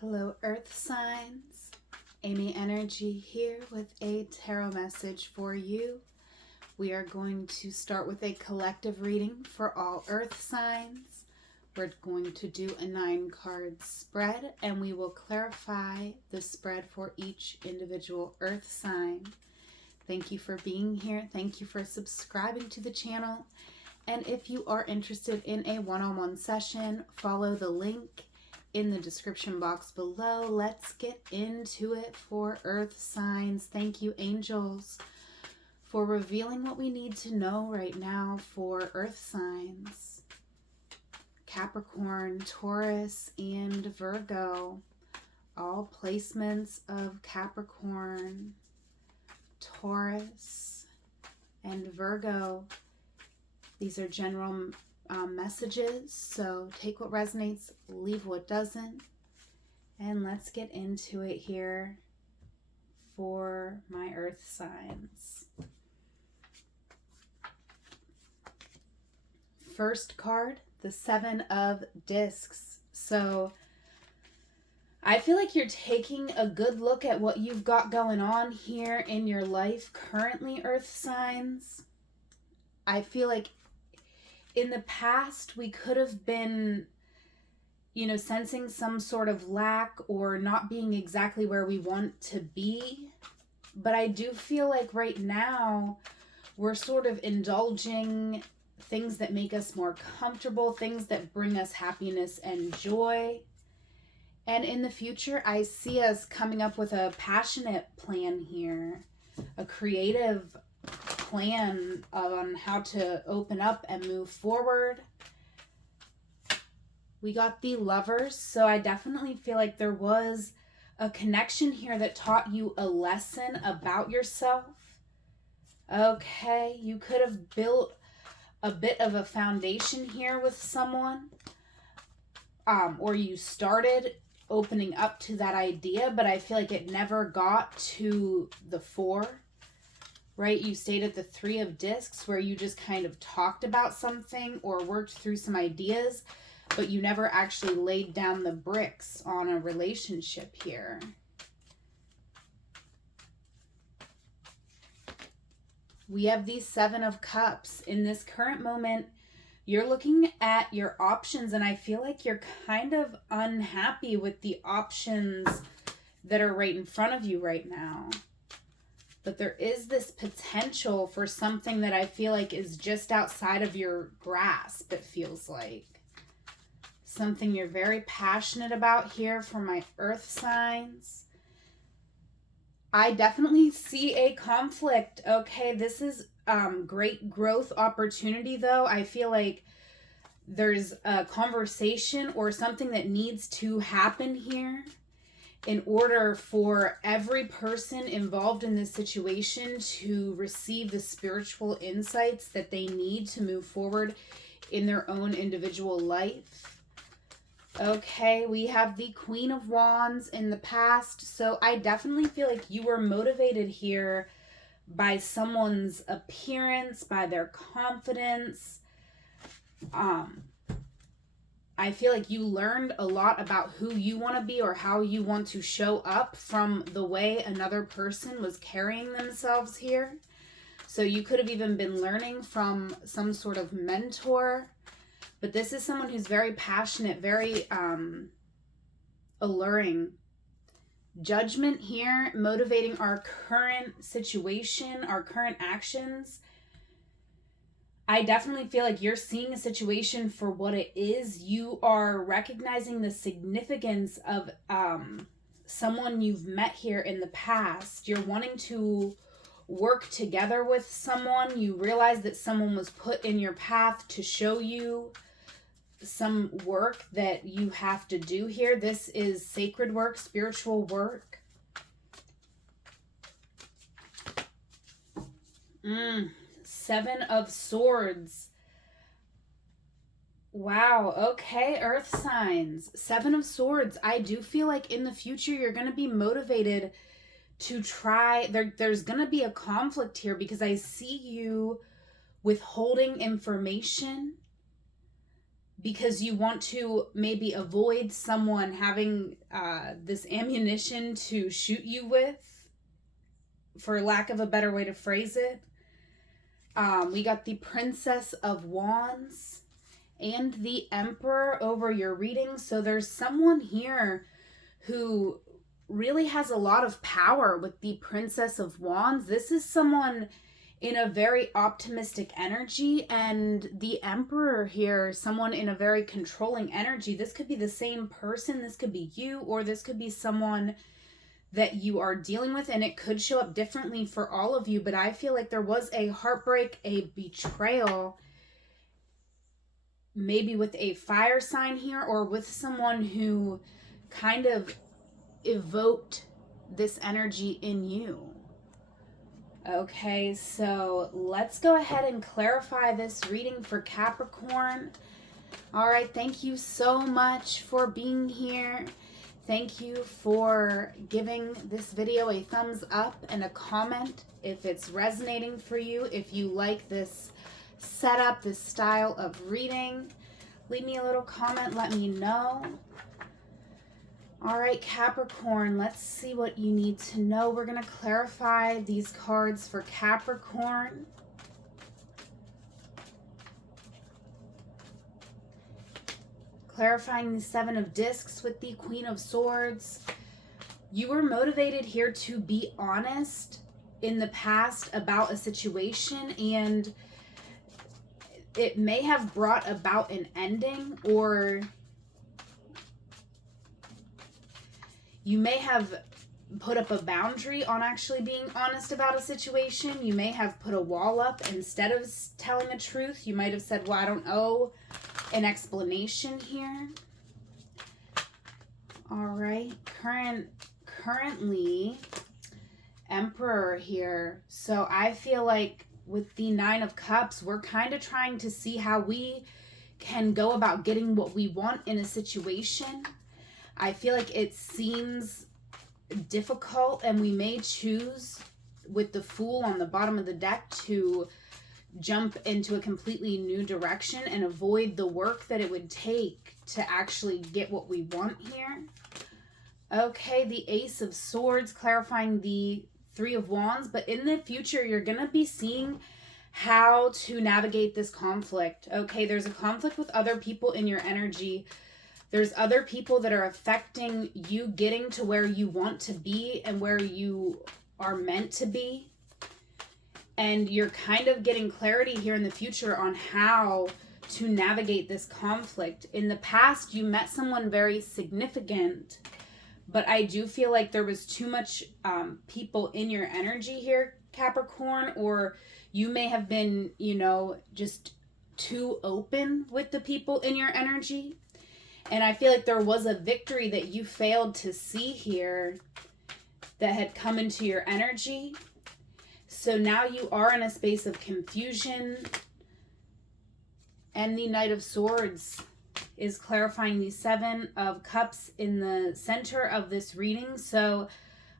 Hello, Earth signs. Amy Energy here with a tarot message for you. We are going to start with a collective reading for all Earth signs. We're going to do a 9-card spread, and we will clarify the spread for each individual Earth sign. Thank you for being here. Thank you for subscribing to the channel. And if you are interested in a one-on-one session, follow the link in the description box below. Let's get into it for Earth signs. Thank you, angels, for revealing what we need to know right now for Earth signs. Capricorn, Taurus, and Virgo. All placements of Capricorn, Taurus, and Virgo. These are general messages, so take what resonates, leave what doesn't, and let's get into it here for my Earth signs. First card, the 7 of Discs. So I feel like you're taking a good look at what you've got going on here in your life currently, Earth signs. I feel like in the past, we could have been, sensing some sort of lack or not being exactly where we want to be. But I do feel like right now, we're sort of indulging things that make us more comfortable, things that bring us happiness and joy. And in the future, I see us coming up with a passionate plan here, a creative plan on how to open up and move forward. We got the Lovers, so I definitely feel like there was a connection here that taught you a lesson about yourself. Okay, you could have built a bit of a foundation here with someone, or you started opening up to that idea, but I feel like it never got to the 4. Right, you stayed at the 3 of Discs where you just kind of talked about something or worked through some ideas, but you never actually laid down the bricks on a relationship here. We have the 7 of Cups. In this current moment, you're looking at your options, and I feel like you're kind of unhappy with the options that are right in front of you right now. But there is this potential for something that I feel like is just outside of your grasp, it feels like. Something you're very passionate about here for my Earth signs. I definitely see a conflict. Okay, this is great growth opportunity, though. I feel like there's a conversation or something that needs to happen here in order for every person involved in this situation to receive the spiritual insights that they need to move forward in their own individual life. Okay, we have the Queen of Wands in the past, so I definitely feel like you were motivated here by someone's appearance, by their confidence. I feel like you learned a lot about who you want to be or how you want to show up from the way another person was carrying themselves here. So you could have even been learning from some sort of mentor. But this is someone who's very passionate, very alluring. Judgment here, motivating our current situation, our current actions. I definitely feel like you're seeing a situation for what it is. You are recognizing the significance of someone you've met here in the past. You're wanting to work together with someone. You realize that someone was put in your path to show you some work that you have to do here. This is sacred work, spiritual work. 7 of Swords. Wow. Okay, Earth signs. 7 of Swords. I do feel like in the future you're going to be motivated to try. There's going to be a conflict here because I see you withholding information because you want to maybe avoid someone having this ammunition to shoot you with, for lack of a better way to phrase it. We got the Princess of Wands and the Emperor over your reading. So there's someone here who really has a lot of power with the Princess of Wands. This is someone in a very optimistic energy, and the Emperor here, someone in a very controlling energy. This could be the same person, this could be you, or this could be someone that you are dealing with, and it could show up differently for all of you. But I feel like there was a heartbreak, a betrayal, maybe with a fire sign here, or with someone who kind of evoked this energy in you. Okay, so let's go ahead and clarify this reading for Capricorn. All right, thank you so much for being here. Thank you for giving this video a thumbs up and a comment if it's resonating for you. If you like this setup, this style of reading, leave me a little comment, let me know. All right, Capricorn, let's see what you need to know. We're going to clarify these cards for Capricorn. Clarifying the Seven of Discs with the Queen of Swords. You were motivated here to be honest in the past about a situation, and it may have brought about an ending, or you may have put up a boundary on actually being honest about a situation. You may have put a wall up instead of telling the truth. You might have said, well, I don't owe an explanation here. All right, currently Emperor here. So I feel like with the Nine of Cups, we're kind of trying to see how we can go about getting what we want in a situation. I feel like it seems difficult, and we may choose with the Fool on the bottom of the deck to jump into a completely new direction and avoid the work that it would take to actually get what we want here. Okay, the Ace of Swords, clarifying the Three of Wands, but in the future, you're going to be seeing how to navigate this conflict. Okay, there's a conflict with other people in your energy. There's other people that are affecting you getting to where you want to be and where you are meant to be. And you're kind of getting clarity here in the future on how to navigate this conflict. In the past, you met someone very significant, but I do feel like there was too much people in your energy here, Capricorn, or you may have been, you know, just too open with the people in your energy. And I feel like there was a victory that you failed to see here that had come into your energy. So now you are in a space of confusion. And the Knight of Swords is clarifying the Seven of Cups in the center of this reading. So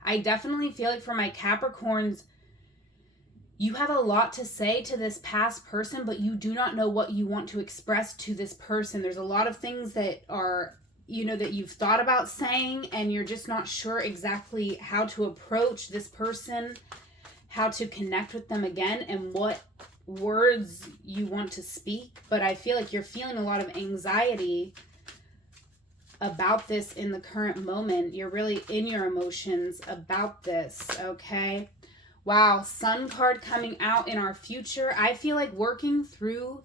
I definitely feel like for my Capricorns, you have a lot to say to this past person, but you do not know what you want to express to this person. There's a lot of things that are, you know, that you've thought about saying, and you're just not sure exactly how to approach this person, how to connect with them again, and what words you want to speak. But I feel like you're feeling a lot of anxiety about this in the current moment. You're really in your emotions about this, okay? Wow, Sun card coming out in our future. I feel like working through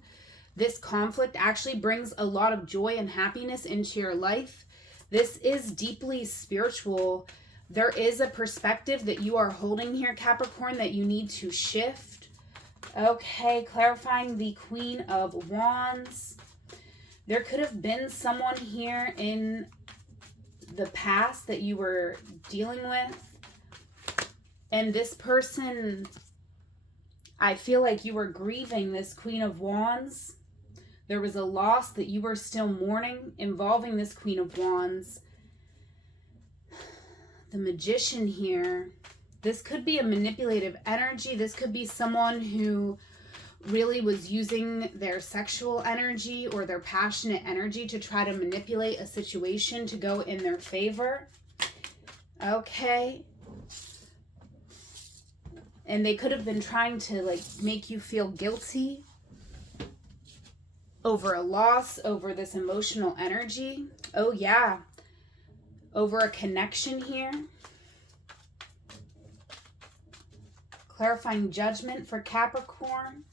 this conflict actually brings a lot of joy and happiness into your life. This is deeply spiritual. There is a perspective that you are holding here, Capricorn, that you need to shift. Okay, clarifying the Queen of Wands. There could have been someone here in the past that you were dealing with. And this person, I feel like you were grieving this Queen of Wands. There was a loss that you were still mourning involving this Queen of Wands. The Magician here. This could be a manipulative energy. This could be someone who really was using their sexual energy or their passionate energy to try to manipulate a situation to go in their favor. Okay. And they could have been trying to like make you feel guilty over a loss, over this emotional energy. Oh yeah. Over a connection here. Clarifying judgment for Capricorn.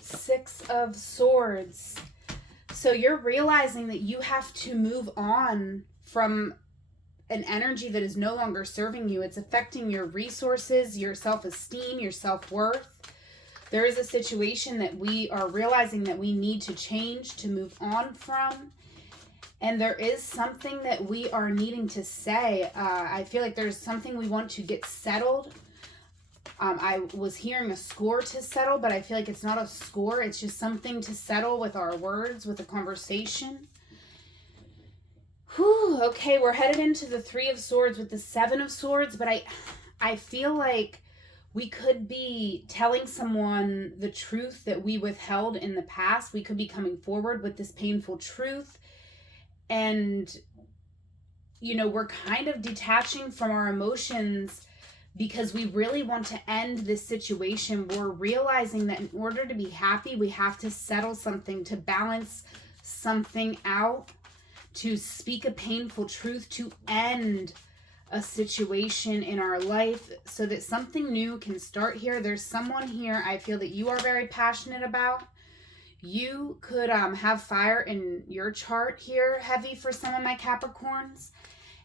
Six of Swords. So you're realizing that you have to move on from an energy that is no longer serving you. It's affecting your resources, your self-esteem, your self-worth. There is a situation that we are realizing that we need to change, to move on from. And there is something that we are needing to say. I feel like there's something we want to get settled. I was hearing a score to settle, but I feel like it's not a score. It's just something to settle with our words, with a conversation. Whew, okay, we're headed into the Three of Swords with the Seven of Swords, but I feel like we could be telling someone the truth that we withheld in the past. We could be coming forward with this painful truth. And, you know, we're kind of detaching from our emotions because we really want to end this situation. We're realizing that in order to be happy, we have to settle something, to balance something out, to speak a painful truth, to end a situation in our life so that something new can start here. There's someone here I feel that you are very passionate about. You could have fire in your chart here, heavy for some of my Capricorns.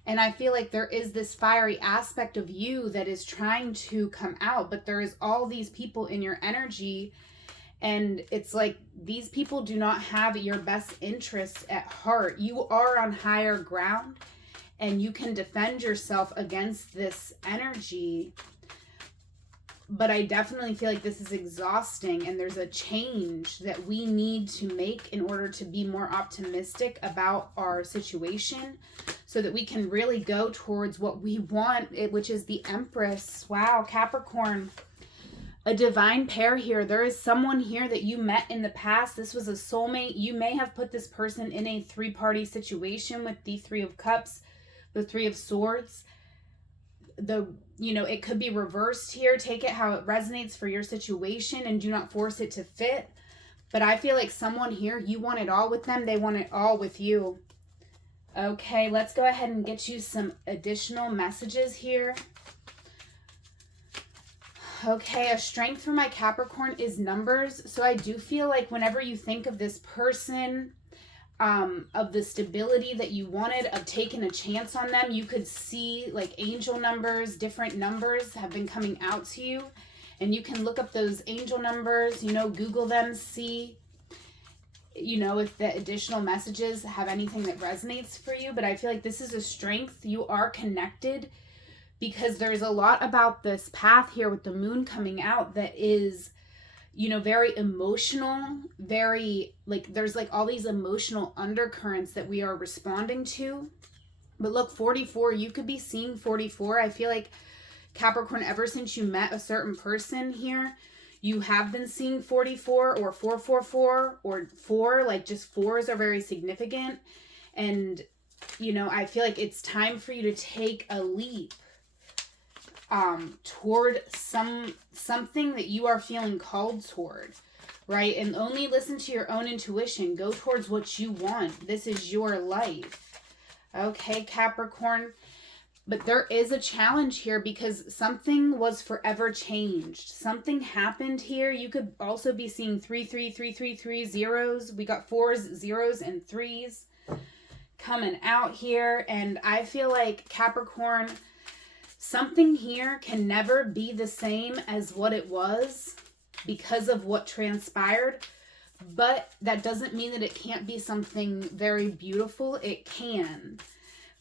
And I feel like there is this fiery aspect of you that is trying to come out, but there is all these people in your energy. And it's like these people do not have your best interests at heart. You are on higher ground and you can defend yourself against this energy. But I definitely feel like this is exhausting and there's a change that we need to make in order to be more optimistic about our situation so that we can really go towards what we want, which is the Empress. Wow, Capricorn. A divine pair here. There is someone here that you met in the past. This was a soulmate. You may have put this person in a three-party situation with the Three of Cups, the Three of Swords. It could be reversed here. Take it how it resonates for your situation and do not force it to fit. But I feel like someone here, you want it all with them. They want it all with you. Okay, let's go ahead and get you some additional messages here. Okay, a strength for my Capricorn is numbers. So I do feel like whenever you think of this person, of the stability that you wanted, of taking a chance on them, you could see like angel numbers, different numbers have been coming out to you. And you can look up those angel numbers, Google them, see, if the additional messages have anything that resonates for you. But I feel like this is a strength. You are connected because there's a lot about this path here with the moon coming out that is, very emotional, very there's all these emotional undercurrents that we are responding to. But look, 44, you could be seeing 44. I feel like Capricorn, ever since you met a certain person here, you have been seeing 44 or 444 or 4, just fours are very significant. And, I feel like it's time for you to take a leap toward something that you are feeling called toward, right? And only listen to your own intuition. Go towards what you want. This is your life. Okay, Capricorn. But there is a challenge here because something was forever changed. Something happened here. You could also be seeing 3, 3, 3, 3, 3 zeros. We got 4s, 0s, and 3s coming out here. And I feel like Capricorn, something here can never be the same as what it was because of what transpired. But that doesn't mean that it can't be something very beautiful. It can.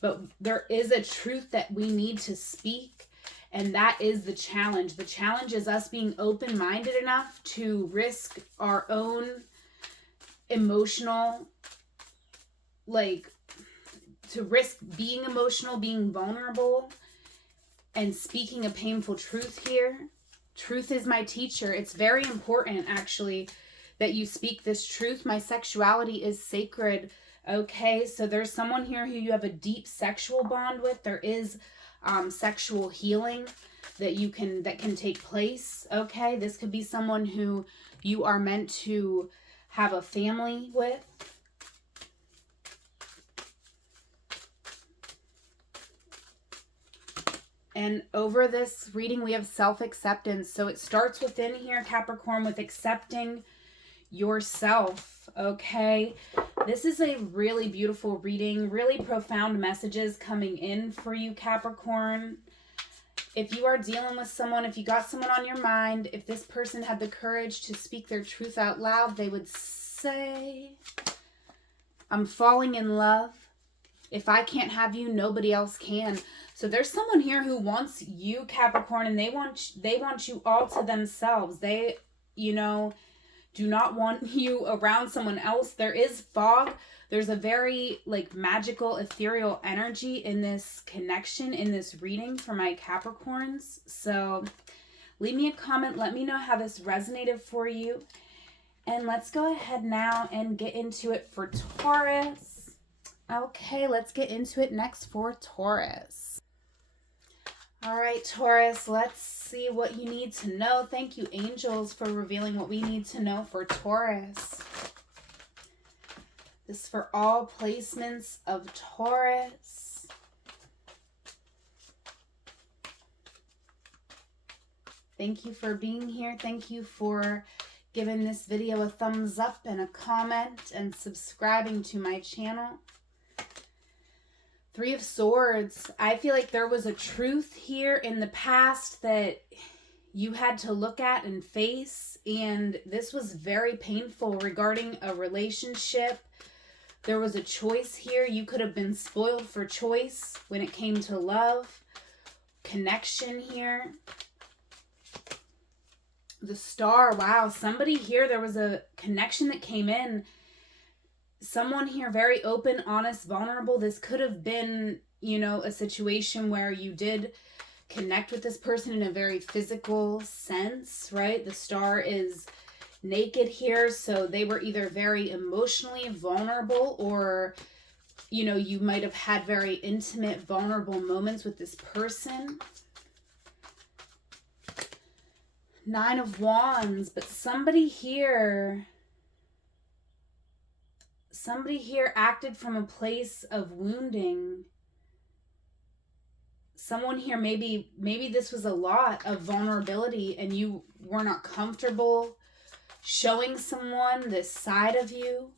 But there is a truth that we need to speak, and that is the challenge. The challenge is us being open-minded enough to risk our own emotional, to risk being emotional, being vulnerable, and speaking a painful truth here. Truth is my teacher. It's very important, actually, that you speak this truth. My sexuality is sacred. Okay, so there's someone here who you have a deep sexual bond with. There is sexual healing that can take place. Okay, this could be someone who you are meant to have a family with. And over this reading, we have self-acceptance. So it starts within here, Capricorn, with accepting yourself, okay? This is a really beautiful reading, really profound messages coming in for you, Capricorn. If you are dealing with someone, if you got someone on your mind, if this person had the courage to speak their truth out loud, they would say, I'm falling in love. If I can't have you, nobody else can. So there's someone here who wants you, Capricorn, and they want you all to themselves. They, you know, do not want you around someone else. There is fog. There's a very like magical, ethereal energy in this connection, in this reading for my Capricorns. So leave me a comment. Let me know how this resonated for you. And let's go ahead now and get into it for Taurus. Okay, let's get into it next for Taurus. All right, Taurus, let's see what you need to know. Thank you, angels, for revealing what we need to know for Taurus. This is for all placements of Taurus. Thank you for being here. Thank you for giving this video a thumbs up and a comment and subscribing to my channel. Three of Swords. I feel like there was a truth here in the past that you had to look at and face, and this was very painful regarding a relationship. There was a choice here. You could have been spoiled for choice when it came to love, connection here. The Star. Wow, somebody here, there was a connection that came in. Someone here very open, honest, vulnerable. This could have been, you know, a situation where you did connect with this person in a very physical sense, right? The Star is naked here, so they were either very emotionally vulnerable, or, you know, you might have had very intimate, vulnerable moments with this person. Nine of Wands, but somebody here acted from a place of wounding. Someone here, maybe this was a lot of vulnerability and you were not comfortable showing someone this side of you.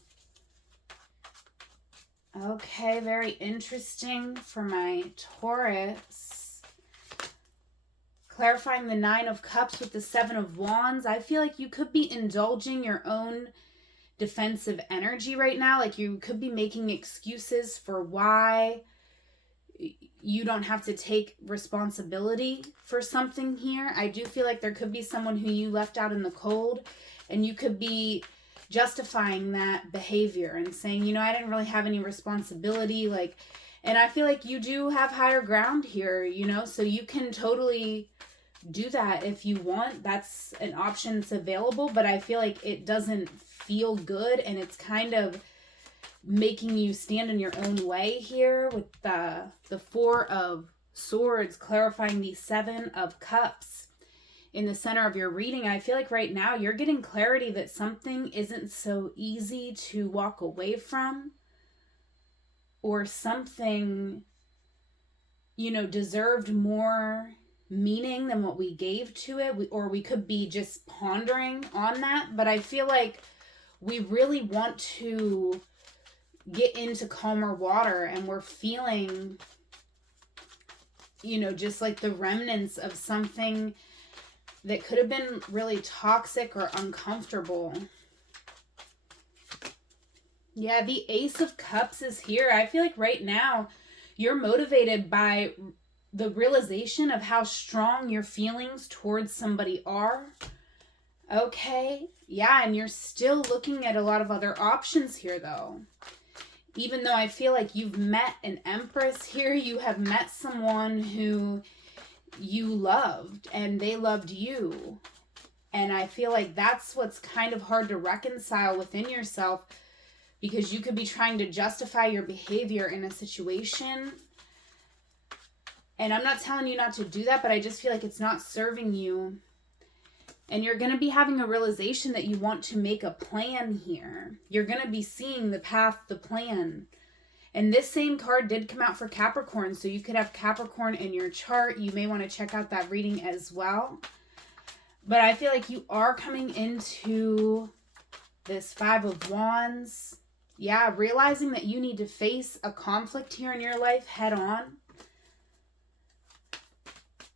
Okay, very interesting for my Taurus. Clarifying the Nine of Cups with the Seven of Wands. I feel like you could be indulging your own defensive energy right now. Like you could be making excuses for why you don't have to take responsibility for something here. I do feel like there could be someone who you left out in the cold, and you could be justifying that behavior and saying, you know, I didn't really have any responsibility. Like, and I feel like you do have higher ground here, you know, so you can totally do that if you want. That's an option that's available, but I feel like it doesn't feel good, and it's kind of making you stand in your own way here with the Four of Swords, clarifying the Seven of Cups in the center of your reading. I feel like right now you're getting clarity that something isn't so easy to walk away from, or something, you know, deserved more meaning than what we gave to it, or we could be just pondering on that. But I feel like we really want to get into calmer water, and we're feeling, you know, just like the remnants of something that could have been really toxic or uncomfortable. Yeah, the Ace of Cups is here. I feel like right now you're motivated by the realization of how strong your feelings towards somebody are. Okay, yeah, and you're still looking at a lot of other options here, though. Even though I feel like you've met an Empress here, you have met someone who you loved and they loved you. And I feel like that's what's kind of hard to reconcile within yourself, because you could be trying to justify your behavior in a situation. And I'm not telling you not to do that, but I just feel like it's not serving you. And you're going to be having a realization that you want to make a plan here. You're going to be seeing the path, the plan. And this same card did come out for Capricorn, so you could have Capricorn in your chart. You may want to check out that reading as well. But I feel like you are coming into this Five of Wands. Yeah, realizing that you need to face a conflict here in your life head on.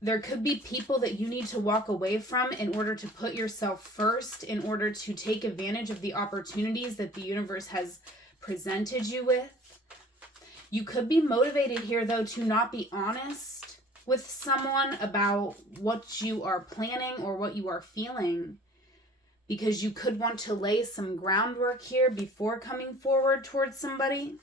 There could be people that you need to walk away from in order to put yourself first, in order to take advantage of the opportunities that the universe has presented you with. You could be motivated here, though, to not be honest with someone about what you are planning or what you are feeling, because you could want to lay some groundwork here before coming forward towards somebody.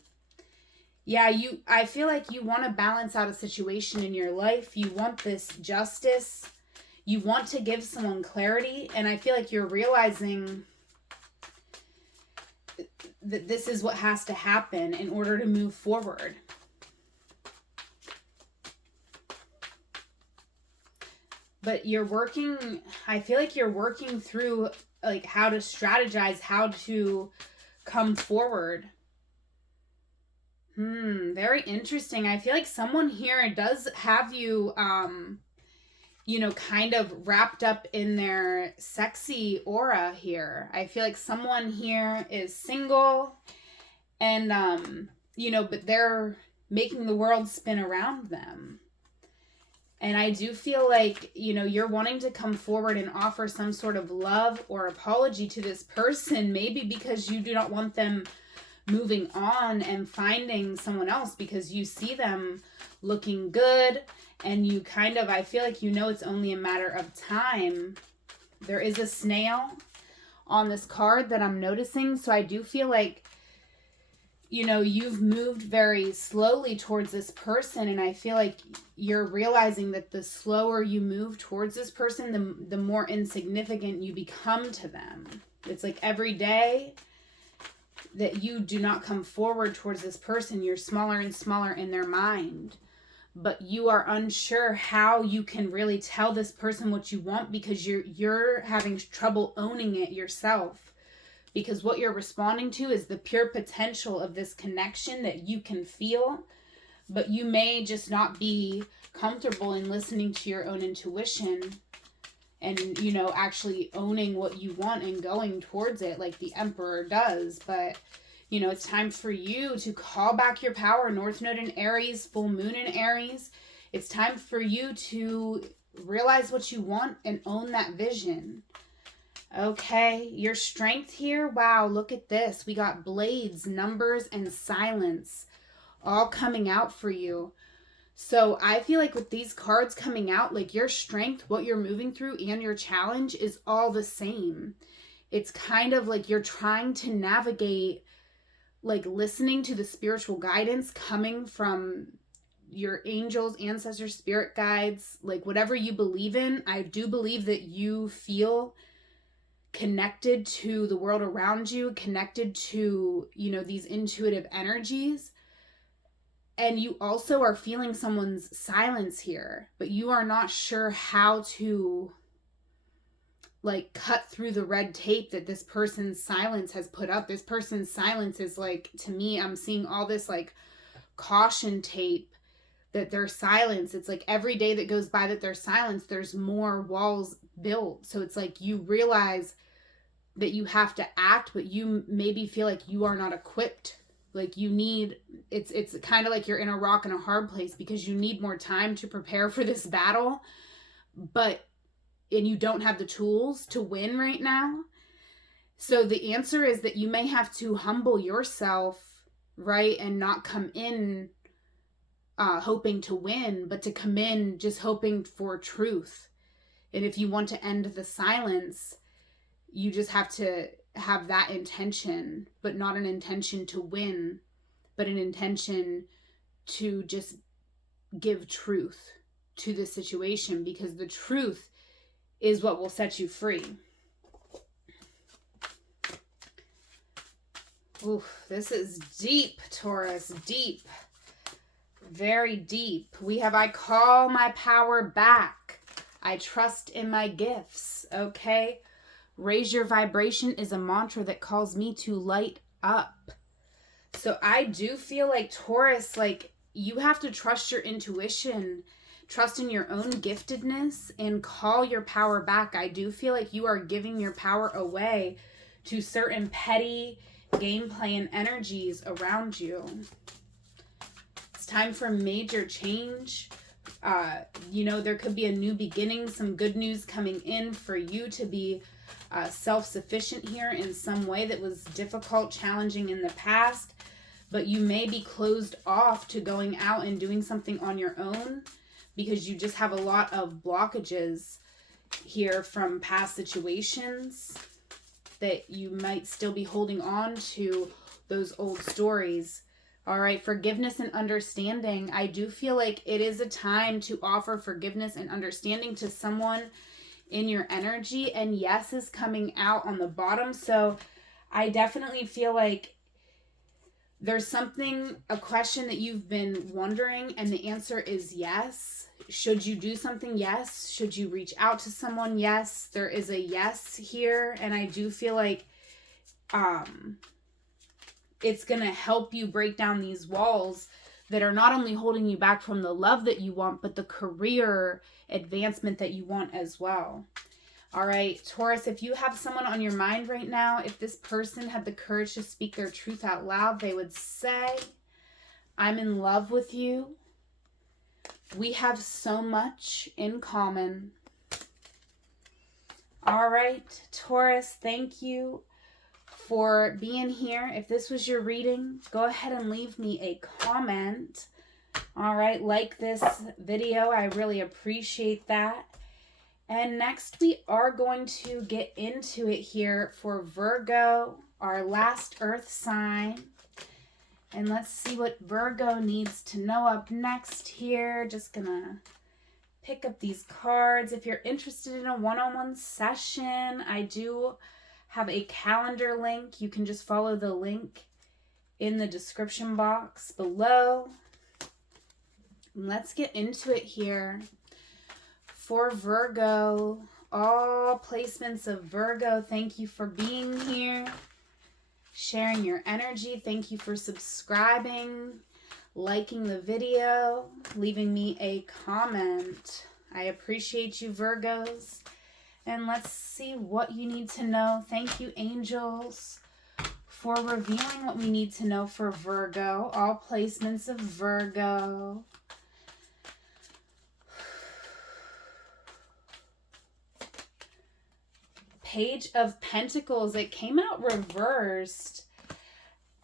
Yeah, I feel like you want to balance out a situation in your life. You want this justice. You want to give someone clarity. And I feel like you're realizing that this is what has to happen in order to move forward. But you're working, I feel like you're working through like how to strategize, how to come forward. Very interesting. I feel like someone here does have you, you know, kind of wrapped up in their sexy aura here. I feel like someone here is single and, you know, but they're making the world spin around them. And I do feel like, you know, you're wanting to come forward and offer some sort of love or apology to this person, maybe because you do not want them moving on and finding someone else, because you see them looking good and you kind of, I feel like you know it's only a matter of time. There is a snail on this card that I'm noticing, so I do feel like, you know, you've moved very slowly towards this person, and I feel like you're realizing that the slower you move towards this person, the more insignificant you become to them. It's like every day that you do not come forward towards this person, you're smaller and smaller in their mind. But you are unsure how you can really tell this person what you want, because you're having trouble owning it yourself. Because what you're responding to is the pure potential of this connection that you can feel, but you may just not be comfortable in listening to your own intuition and, you know, actually owning what you want and going towards it like the Emperor does. But, you know, it's time for you to call back your power. North Node in Aries, full moon in Aries. It's time for you to realize what you want and own that vision. Okay, your strength here. Wow, look at this. We got blades, numbers, and silence all coming out for you. So I feel like with these cards coming out, like your strength, what you're moving through, and your challenge is all the same. It's kind of like you're trying to navigate, like listening to the spiritual guidance coming from your angels, ancestors, spirit guides, like whatever you believe in. I do believe that you feel connected to the world around you, connected to, you know, these intuitive energies. And you also are feeling someone's silence here, but you are not sure how to like cut through the red tape that this person's silence has put up. This person's silence is like, to me, I'm seeing all this like caution tape that their silence, it's like every day that goes by that there's silence, there's more walls built. So it's like you realize that you have to act, but you maybe feel like you are not equipped. Like you need, it's kind of like you're in a rock and a hard place, because you need more time to prepare for this battle, and you don't have the tools to win right now. So the answer is that you may have to humble yourself, right? And not come in hoping to win, but to come in just hoping for truth. And if you want to end the silence, you just have to have that intention, but not an intention to win, but an intention to just give truth to the situation, because the truth is what will set you free. Oof, this is deep, Taurus, deep. Very deep. We have, I call my power back. I trust in my gifts, okay? Raise your vibration is a mantra that calls me to light up. So I do feel like, Taurus, like, you have to trust your intuition, trust in your own giftedness, and call your power back. I do feel like you are giving your power away to certain petty gameplay and energies around you. It's time for major change. You know, there could be a new beginning, some good news coming in for you to be self-sufficient here in some way that was difficult, challenging in the past. But you may be closed off to going out and doing something on your own because you just have a lot of blockages here from past situations that you might still be holding on to those old stories. All right, forgiveness and understanding. I do feel like it is a time to offer forgiveness and understanding to someone in your energy. And yes is coming out on the bottom. So I definitely feel like there's something, a question that you've been wondering, and the answer is yes. Should you do something? Yes. Should you reach out to someone? Yes. There is a yes here. And I do feel like it's going to help you break down these walls that are not only holding you back from the love that you want, but the career advancement that you want as well. All right, Taurus, if you have someone on your mind right now, if this person had the courage to speak their truth out loud, they would say, I'm in love with you. We have so much in common. All right, Taurus, thank you for being here. If this was your reading, go ahead and leave me a comment. All right, like this video. I really appreciate that. And next we are going to get into it here for Virgo, our last earth sign. And let's see what Virgo needs to know up next here. Just gonna pick up these cards. If you're interested in a one-on-one session, I do have a calendar link. You can just follow the link in the description box below. Let's get into it here. For Virgo, all placements of Virgo, thank you for being here, sharing your energy. Thank you for subscribing, liking the video, leaving me a comment. I appreciate you, Virgos. And let's see what you need to know. Thank you, angels, for revealing what we need to know for Virgo. All placements of Virgo. Page of Pentacles. It came out reversed.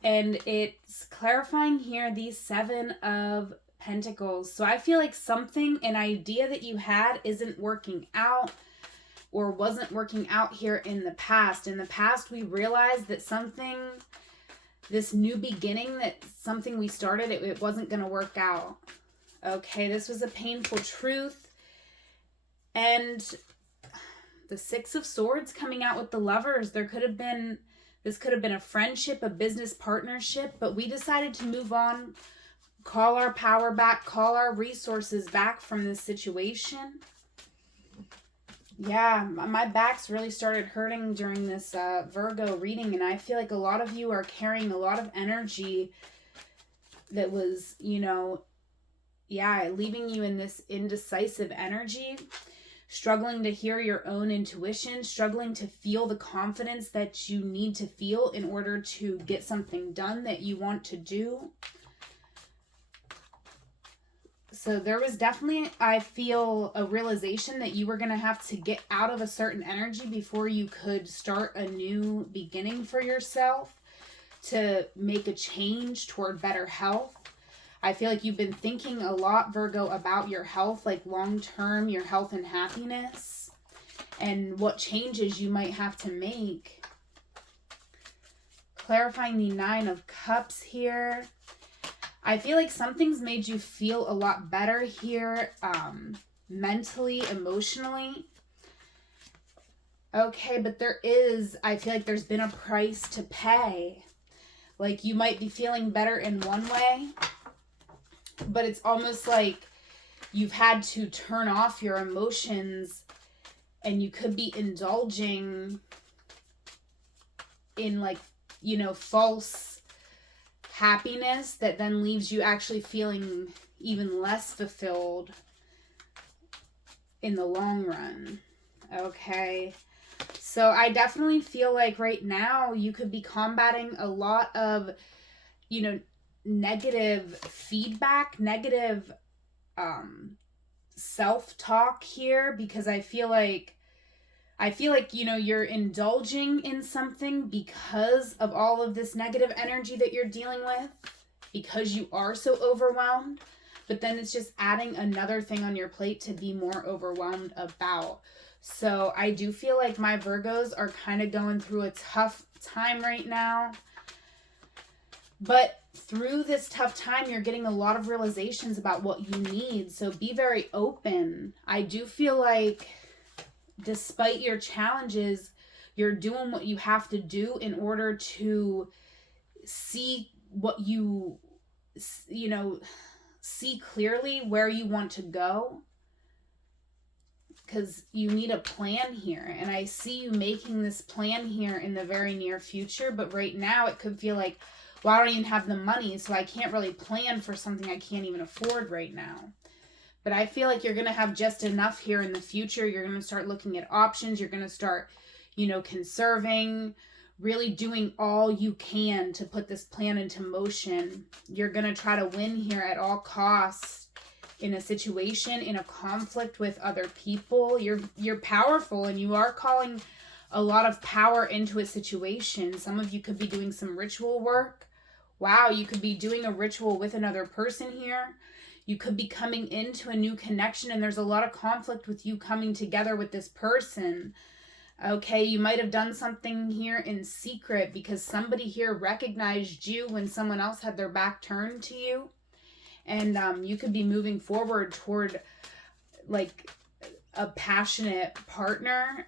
And it's clarifying here these Seven of Pentacles. So I feel like something, an idea that you had isn't working out, or wasn't working out here in the past. In the past, we realized that something, this new beginning, that something we started, it wasn't going to work out. Okay, this was a painful truth. And the Six of Swords coming out with the Lovers. This could have been a friendship, a business partnership, but we decided to move on, call our power back, call our resources back from this situation. Yeah, my back's really started hurting during this Virgo reading, and I feel like a lot of you are carrying a lot of energy that was, you know, yeah, leaving you in this indecisive energy, struggling to hear your own intuition, struggling to feel the confidence that you need to feel in order to get something done that you want to do. So there was definitely, I feel, a realization that you were going to have to get out of a certain energy before you could start a new beginning for yourself, to make a change toward better health. I feel like you've been thinking a lot, Virgo, about your health, like long-term, your health and happiness, and what changes you might have to make. Clarifying the Nine of Cups here. I feel like something's made you feel a lot better here, mentally, emotionally. Okay, but I feel like there's been a price to pay. Like you might be feeling better in one way, but it's almost like you've had to turn off your emotions, and you could be indulging in like, you know, false happiness that then leaves you actually feeling even less fulfilled in the long run. Okay. So I definitely feel like right now you could be combating a lot of, you know, negative feedback, negative self-talk here, because I feel like, you know, you're indulging in something because of all of this negative energy that you're dealing with, because you are so overwhelmed, but then it's just adding another thing on your plate to be more overwhelmed about. So I do feel like my Virgos are kind of going through a tough time right now. But through this tough time, you're getting a lot of realizations about what you need. So be very open. I do feel like despite your challenges, you're doing what you have to do in order to see what you know, see clearly where you want to go. Because you need a plan here. And I see you making this plan here in the very near future. But right now it could feel like, well, I don't even have the money, so I can't really plan for something I can't even afford right now. But I feel like you're going to have just enough here in the future. You're going to start looking at options. You're going to start, you know, conserving, really doing all you can to put this plan into motion. You're going to try to win here at all costs. In a situation, in a conflict with other people. You're powerful, and you are calling a lot of power into a situation. Some of you could be doing some ritual work. Wow, you could be doing a ritual with another person here. You could be coming into a new connection, and there's a lot of conflict with you coming together with this person. Okay, you might have done something here in secret because somebody here recognized you when someone else had their back turned to you. And you could be moving forward toward like a passionate partner,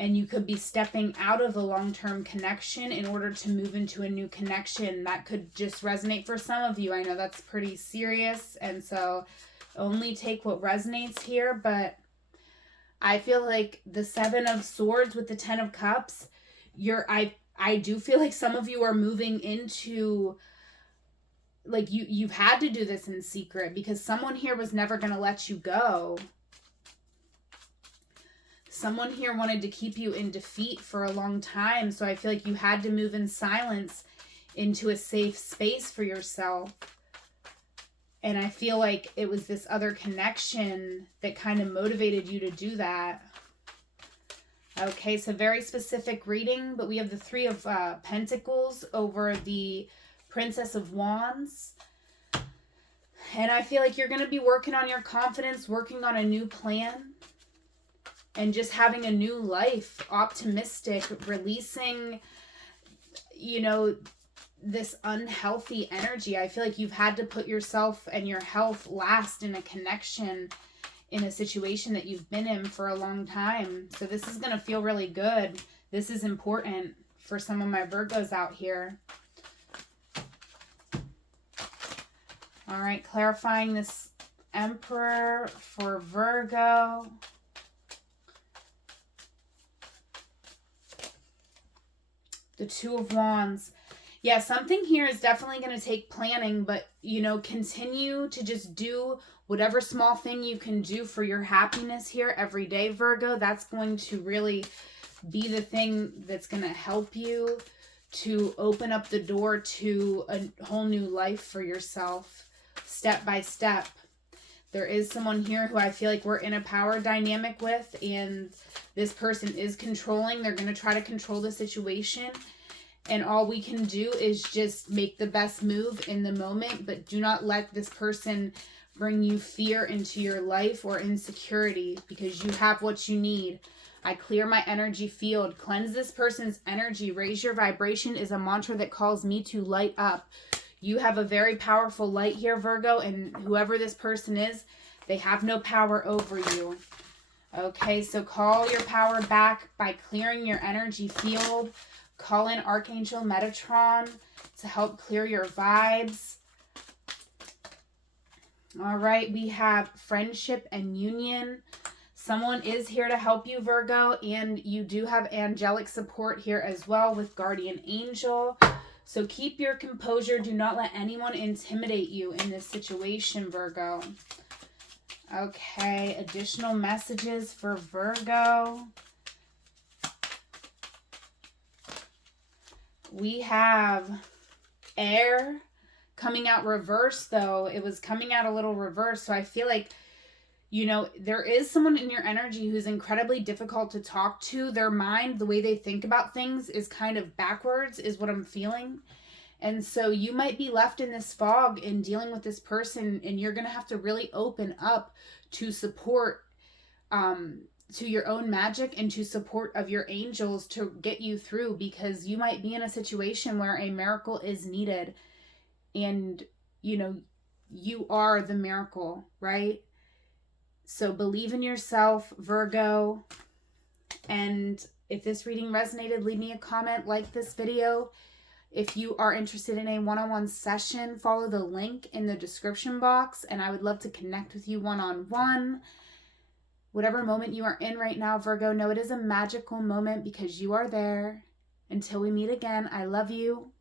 and you could be stepping out of a long-term connection in order to move into a new connection. That could just resonate for some of you. I know that's pretty serious, and so only take what resonates here. But I feel like the 7 of Swords with the 10 of Cups, I do feel like some of you are moving into, like, you've had to do this in secret because someone here was never going to let you go. Someone here wanted to keep you in defeat for a long time. So I feel like you had to move in silence into a safe space for yourself. And I feel like it was this other connection that kind of motivated you to do that. Okay, so very specific reading, but we have the 3 of Pentacles over the Princess of Wands. And I feel like you're going to be working on your confidence, working on a new plan, and just having a new life, optimistic, releasing, you know, this unhealthy energy. I feel like you've had to put yourself and your health last in a connection, in a situation that you've been in for a long time. So this is going to feel really good. This is important for some of my Virgos out here. All right, clarifying this Emperor for Virgo. The 2 of Wands. Yeah, something here is definitely going to take planning, but, you know, continue to just do whatever small thing you can do for your happiness here every day, Virgo. That's going to really be the thing that's going to help you to open up the door to a whole new life for yourself, step by step. There is someone here who I feel like we're in a power dynamic with, and this person is controlling. They're going to try to control the situation, and all we can do is just make the best move in the moment, but do not let this person bring you fear into your life or insecurity, because you have what you need. I clear my energy field. Cleanse this person's energy. Raise your vibration is a mantra that calls me to light up. You have a very powerful light here, Virgo, and whoever this person is, they have no power over you. Okay, so call your power back by clearing your energy field. Call in Archangel Metatron to help clear your vibes. All right, we have friendship and union. Someone is here to help you, Virgo, and you do have angelic support here as well with guardian angel. So keep your composure. Do not let anyone intimidate you in this situation, Virgo. Okay, additional messages for Virgo. We have air coming out reverse, though. It was coming out a little reverse, so I feel like, you know, there is someone in your energy who's incredibly difficult to talk to. Their mind, the way they think about things is kind of backwards, is what I'm feeling. And so you might be left in this fog in dealing with this person, and you're going to have to really open up to support, to your own magic and to support of your angels to get you through, because you might be in a situation where a miracle is needed. And, you know, you are the miracle, right? So believe in yourself, Virgo. And if this reading resonated, leave me a comment, like this video. If you are interested in a one-on-one session, follow the link in the description box, and I would love to connect with you one-on-one. Whatever moment you are in right now, Virgo, know it is a magical moment because you are there. Until we meet again, I love you.